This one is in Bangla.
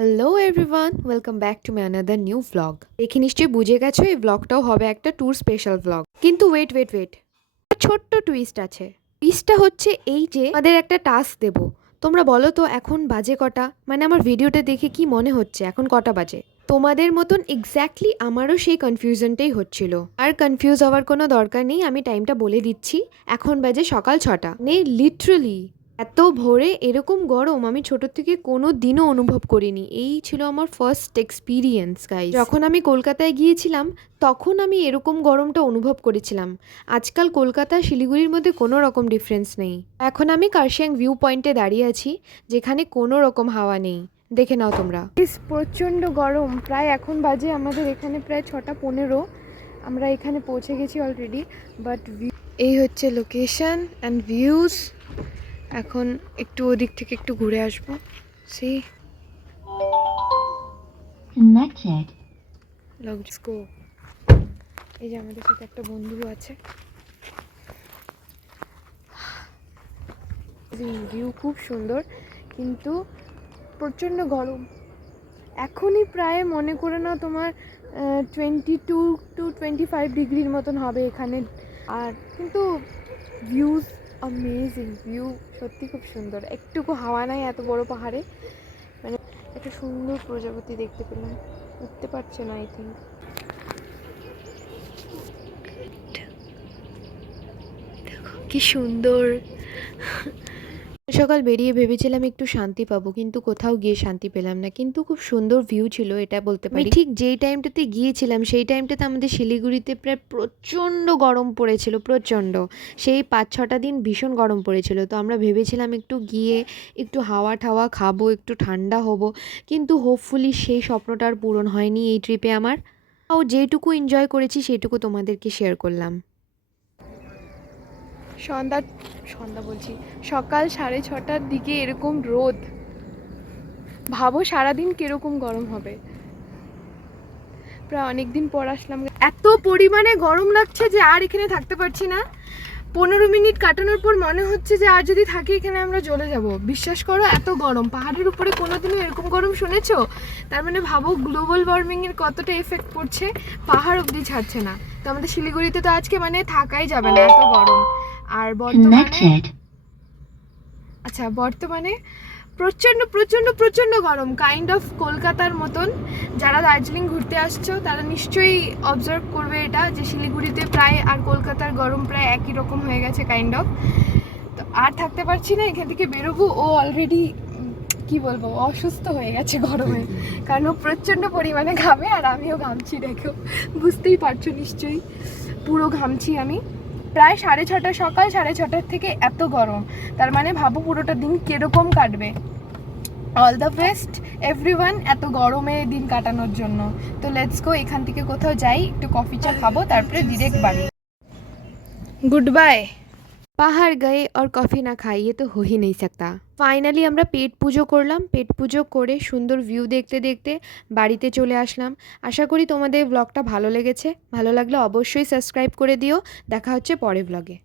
Hello everyone, welcome back to my another new vlog. দেখে নিশ্চয়ই বুঝে গেছো এই ভ্লগটাও হবে একটা ট্যুর স্পেশাল ভ্লগ। কিন্তু ওয়েট, ছোট্ট টুইস্ট আছে। টুইস্টটা হচ্ছে এই যে আমাদের একটা টাস্ক দেব। তোমরা বলো তো এখন বাজে কটা, মানে আমার ভিডিওটা দেখে কি মনে হচ্ছে এখন কটা বাজে? তোমাদের মতন এক্স্যাক্টলি আমারও সেই কনফিউশনটাই হচ্ছিল। আর কনফিউজ হওয়ার কোনো দরকার নেই, আমি টাইমটা বলে দিচ্ছি। এখন বাজে সকাল 6টা, মানে লিটারালি এত ভোরে এরকম গরম আমি ছোট থেকে কোনো দিনও অনুভব করিনি। এই ছিল আমার ফার্স্ট এক্সপিরিয়েন্স গাইস। যখন আমি কলকাতায় গিয়েছিলাম তখন আমি এরকম গরমটা অনুভব করেছিলাম। আজকাল কলকাতা শিলিগুড়ির মধ্যে কোনো রকম ডিফারেন্স নেই। এখন আমি কার্শিয়াং ভিউ পয়েন্টে দাঁড়িয়ে আছি, যেখানে কোনো রকম হাওয়া নেই। দেখে নাও তোমরা। প্রচণ্ড গরম। প্রায় এখন বাজে আমাদের এখানে প্রায় 6:15। আমরা এখানে পৌঁছে গেছি অলরেডি। বাট এই হচ্ছে লোকেশন অ্যান্ড ভিউজ। এখন একটু ওদিক থেকে একটু ঘুরে আসবো। সি Connected. Let's go. এই যে আমাদের সাথে একটা বন্ধু আছে। ভিউ খুব সুন্দর, কিন্তু প্রচণ্ড গরম। এখনই প্রায় মনে করে নাও তোমার 22 to 25 ডিগ্রির মতন হবে এখানে। আর কিন্তু ভিউজ অ্যামেজিং, ভিউ সত্যি খুব সুন্দর। একটুকু হাওয়া নাই এত বড় পাহাড়ে। মানে একটা সুন্দর প্রজাপতি দেখতে পেলাম, উঠতে পারছে না আই থিঙ্ক। দেখো কি সুন্দর। সকাল বেরিয়ে ভেবেছিলাম একটু শান্তি পাবো, কিন্তু কোথাও গিয়ে শান্তি পেলাম না। কিন্তু খুব সুন্দর ভিউ ছিল, এটা বলতে পারি। ঠিক যেই টাইমটাতে গিয়েছিলাম সেই টাইমটাতে আমাদের শিলিগুড়িতে প্রায় প্রচণ্ড গরম পড়েছিল, প্রচণ্ড। সেই 5-6টা দিন ভীষণ গরম পড়েছিল। তো আমরা ভেবেছিলাম একটু গিয়ে একটু হাওয়া ঠাওয়া খাবো, একটু ঠান্ডা হব। কিন্তু হোপফুলি সেই স্বপ্নটা আর পূরণ হয়নি এই ট্রিপে আমার। ও যেটুকু এনজয় করেছি সেটুকু তোমাদেরকে শেয়ার করলাম। সন্ধ্যা সন্ধ্যা বলছি, সকাল 6:30টার দিকে এরকম রোদ। ভাবো সারাদিন কিরকম গরম হবে। প্রায় অনেক দিন পর আসলাম। এত পরিমাণে গরম লাগছে যে আর এখানে থাকতে পারছি না। 15 মিনিট কাটানোর পর মনে হচ্ছে যে আর যদি থাকি এখানে আমরা জ্বলে যাব। বিশ্বাস করো এত গরম। পাহাড়ের উপরে কোনোদিনও এরকম গরম শুনেছো? তার মানে ভাবো গ্লোবাল ওয়ার্মিংয়ের কতটা এফেক্ট পড়ছে। পাহাড় অবধি ছাড়ছে না। তো আমাদের শিলিগুড়িতে তো আজকে মানে থাকাই যাবে না, এত গরম। আর বর্তমানে প্রচণ্ড প্রচণ্ড প্রচণ্ড গরম, কাইন্ড অফ কলকাতার মতন। যারা দার্জিলিং ঘুরতে আসছো তারা নিশ্চয়ই অবজার্ভ করবে এটা, যে শিলিগুড়িতে প্রায় আর কলকাতার গরম প্রায় একই রকম হয়ে গেছে কাইন্ড অফ। তো আর থাকতে পারছি না, এখান থেকে বেরোবো। ও অলরেডি কি বলবো, অসুস্থ হয়ে গেছে গরমে, কারণ ও প্রচণ্ড পরিমাণে ঘামে আর আমিও ঘামছি। দেখো, বুঝতেই পারছো নিশ্চয়ই, পুরো ঘামছি আমি। প্রায় 6:30, সকাল 6:30 থেকে এত গরম। তার মানে ভাবো পুরোটা দিন কিরকম কাটবে। অল দ্য বেস্ট এভরিওয়ান এত গরমে দিন কাটানোর জন্য। তো লেটস গো, এখান থেকে কোথাও যাই, একটু কফি চা খাবো, তারপরে ডিরেক্ট বাড়ি। Good bye. পাহাড় গয়ে और কফি না খাইয়ে তো हो ही नहीं सकता। ফাইনালি আমরা পেট পুজো করলাম। পেট পুজো করে সুন্দর ভিউ দেখতে দেখতে বাড়িতে চলে আসলাম। আশা করি তোমাদের ব্লগটা ভালো লেগেছে। ভালো লাগলে অবশ্যই সাবস্ক্রাইব করে দিও। দেখা হচ্ছে পরের ব্লগে।